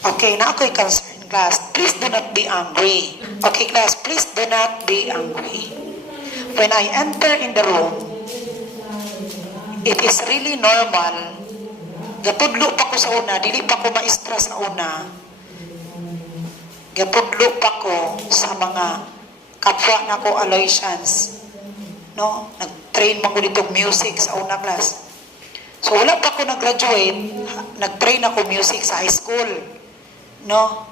Okay, na ako'y concerned, class. Please do not be angry. Okay, class, please do not be angry. When I enter in the room, it is really normal. Gatudlo pa ko sa una, dili pa ko maestra sa una. Gatudlo pa ko sa mga kapwa na ko Aloysians. No? Nag-train mo ko dito music sa una class. So wala pa ko nag-graduate, nag-train ako music sa high school. No?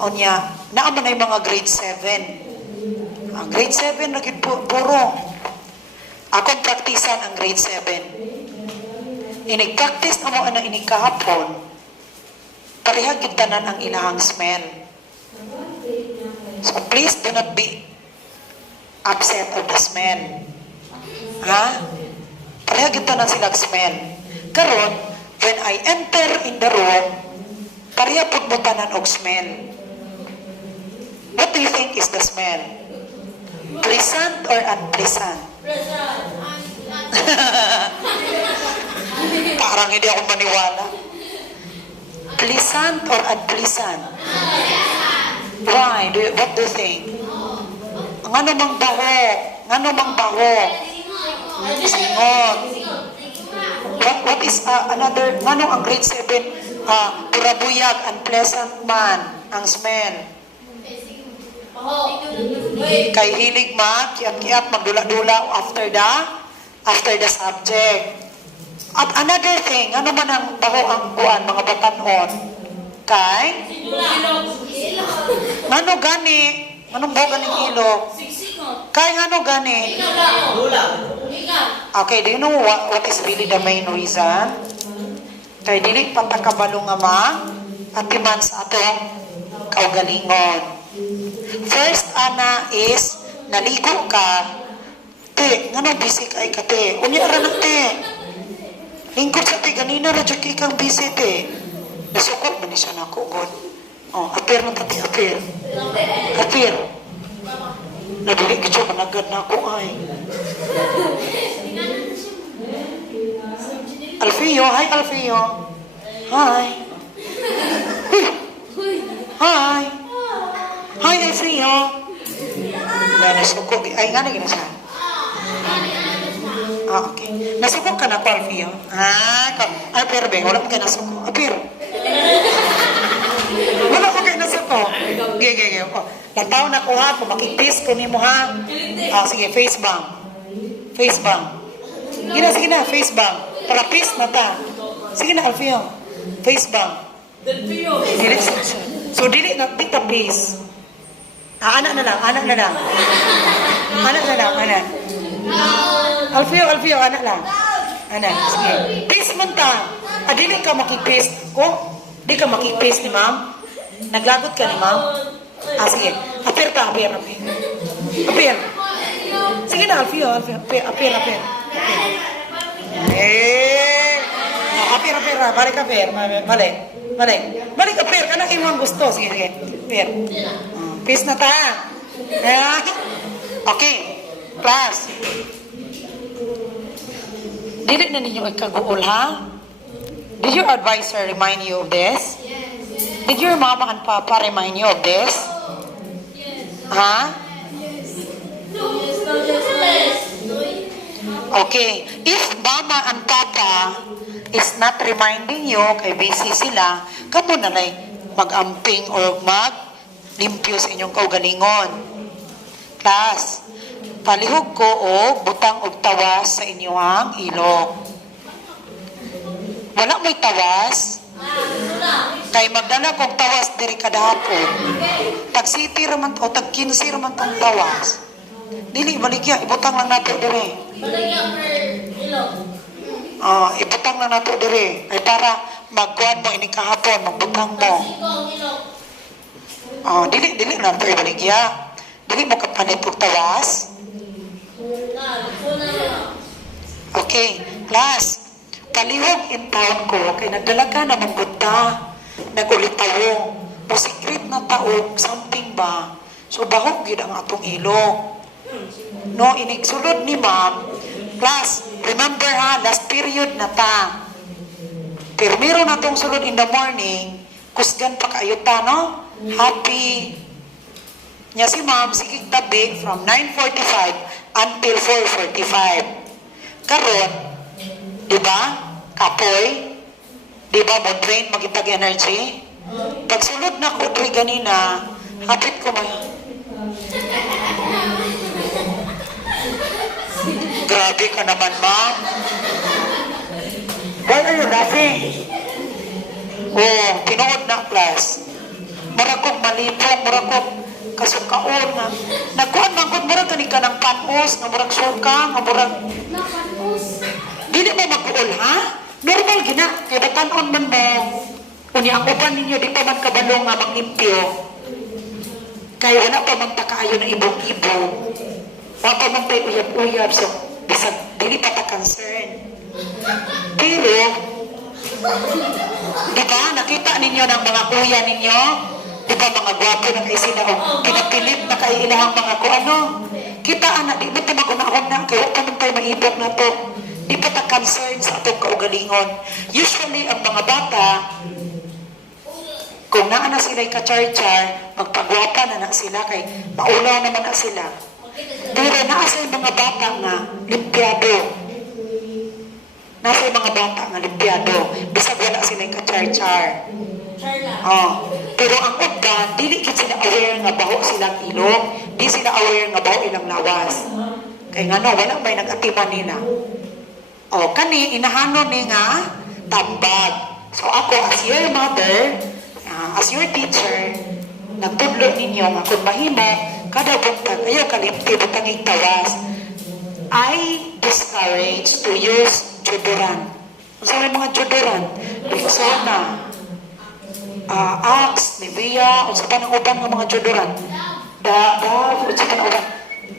Onya, naaman na yung mga grade 7. Grade 7 naging puro. Akong praktisan ang grade 7. Inig-practice na mo na inikahapon, parehag yung tanan ang ilahang smell. So please do not be upset of the smell. Ha? Parehag yung tanan silang smell. Karon, when I enter in the room, pareha pud mo tanan og smell. What do you think is the smell? Pleasant or unpleasant? Parang hindi ako maniwala. Pleasant or unpleasant? Why? What do you think? Ngano mang baho? Ngano mang baho? Singot. What is another? Ngano ang grade 7? Purabuyag, unpleasant man ang smell. Kay hilig kiyat-kiyat, magdula-dula after the subject. At another thing, ano man ang baho ang kuan, mga batanon? Kay? Ngano gani? Anong baho ganing ilog? Kay ngano gani? Okay, do you know what is really the main reason? Kay dili patakabalo nga atiman sa atong kaugalingon. First, ana is, naligo ka. Te, nga nang busy ka ay ka, te. Unya ra na, te. Lingkod sa te, ganina na dyan kang busy, te. Nasukot man siya na ko, God. Oh, apir man tati, apir. Apir. Nadili ka siya, managad na ako, ay. Alfio, hi, Alfio. Hi. Hi. Hi, Alfio. Nasukog. Ay, nga na ginasa. Okay. Nasukog ka na po, Alfio. Ay, pero be, wala ka nasukog. Apir. Wala ko kayo nasukog. Gege. Nataw na ko ha, kung makiktis ko ni mo ha. Sige, face bump. Face bump. Sige na, face bump. Para peace na ta. Sige na, Alfio. Face bump. So, dili na, dita peace. Anak na lang. Anak. Alfio, anak lang. Anak, sige. Peace man ta. Dili ka makipis ko. Di ka makipis ni ma'am. Naglagot ka ni ma'am. Sige. Apir. Sige na, Alfio. Apir. Apir. Balik apir. Balik apir. Kanang imong gusto. Sige. Apir. Peace na ta. Okay. Class. Dili na ninyo ikaguol, ha? Did your advisor remind you of this? Did your mama and papa remind you of this? Ha? Okay. If mama and papa is not reminding you, kay busy sila, kamo na lang mag-amping or limpyo sa inyong kaugalingon. Class, palihog ko o butang og tawas sa inyong ilog. Wala may tawas. Kay magdala kong tawas diri kada hapon. Tag city raman o tag 15 raman tong tawas. Dili baligya, ibutang lang nato diri. Ibutang lang nato diri. Ay para magkuhan mo ini kahapon, magbutang mo. Dili na ito ibaligya. Dili mo kapanit og tawas. Okay, class. Palihog in town ko, kay nagdala ka na manggunta. Nagulitawo. Musikrit na taog, something ba? So, bahog yun ang atong ilog. No, inigsulod ni ma'am. Class, remember ha, last period na ta. Pero meron na tong sulod in the morning, kusgan pa kayo ta, no? Happy. Nya si ma'am, sige tabi from 9:45 until 4:45. Karon, di ba? Kapoy, di ba mo drain magitag energy? Pagsulod na ko diri ganina, hapit ko may Grabe ka naman, ma'am. Why are you laughing? Oh, tinuod na, class. Murag kong malipong, murag kong kasukaon nga. Nagkuhan man kung murag ka ng panos, nga murag suka, nga murag... Dili mo mag-uol, ha? Normal gina, kaya batanon man mo. Unya ang uban ninyo, di pa man kabalo nga mag-impyo. Kaya wala pa man takaayo na ibong-ibong. Wala pa man tayo uyab-uyab, so bisag, dili pa ta concern. Pero, di ba, nakita ninyo ng mga kuya ninyo? Di ba, mga gwapo na kayo sila, o pinapilit na kayo ilahang mga ano? Kita, anak, di ba ito mag-unahon na, kaya wala pa man tayo maibog na to. Di pa ta concern sa itong kaugalingon. Usually, ang mga bata, kung naa na sila'y ka-char-char, magpagwapa na na sila, kay maulaw naman na sila. Pero nasa yung mga bata nga, limpyado. Nasa yung mga bata nga, limpyado. Bisag wala sila'y ka-char-char. Oh. Pero ang uban, dili kit sila aware nga baho silang ilong, di sila aware nga baho ilang lawas. Kaya nga no, wala may nag-atiman nila. O, kani, inahanon ni nga, tambag. So ako, as your mother, as your teacher, nagtudlo ninyo nga kung mahina, kada buntag, ayaw kalimti, butangig tawas. I discourage to use deodorant. Sa mga deodorant, Rexona, Axe, Nivea, o sa pananguban ng mga deodorant. O sa pananguban.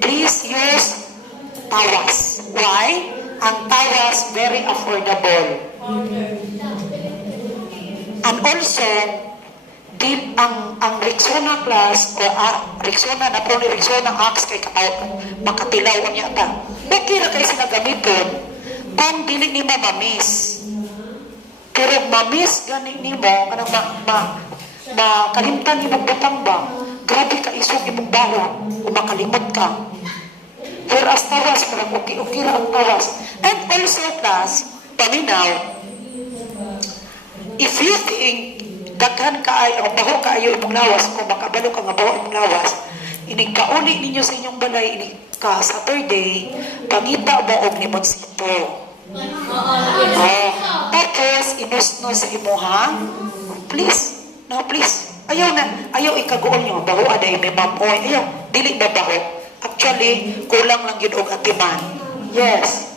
Please use tawas. Why? Ang tawas, very affordable. And also, ang Rexona class, o Rexona, na po ni Rexona Axe, kay makatilaw niya ta. Okay na kayo sila gamiton, kung dili ni mo mamis. Pero mamis, ganing ni mo, kanang makalimtan ni magbutang ba, grabe ka isog imong bawa, kung makalimot ka. Pero as tawas, parang okay ra ang tawas. And also class, paminaw, if you think daghan kaayo, baho kaayo imong lawas, kung makabalo ka nga baho imong lawas, inigkauli ninyo sa inyong balay, ka Saturday, pangita mo og limonsito. Tapos, inusno sa imuha, please, no, please. Ayaw ikaguol nyo, baho aday, may mamoy, ayaw, dili na baho. Actually, kulang lang yun og atiman. Yes.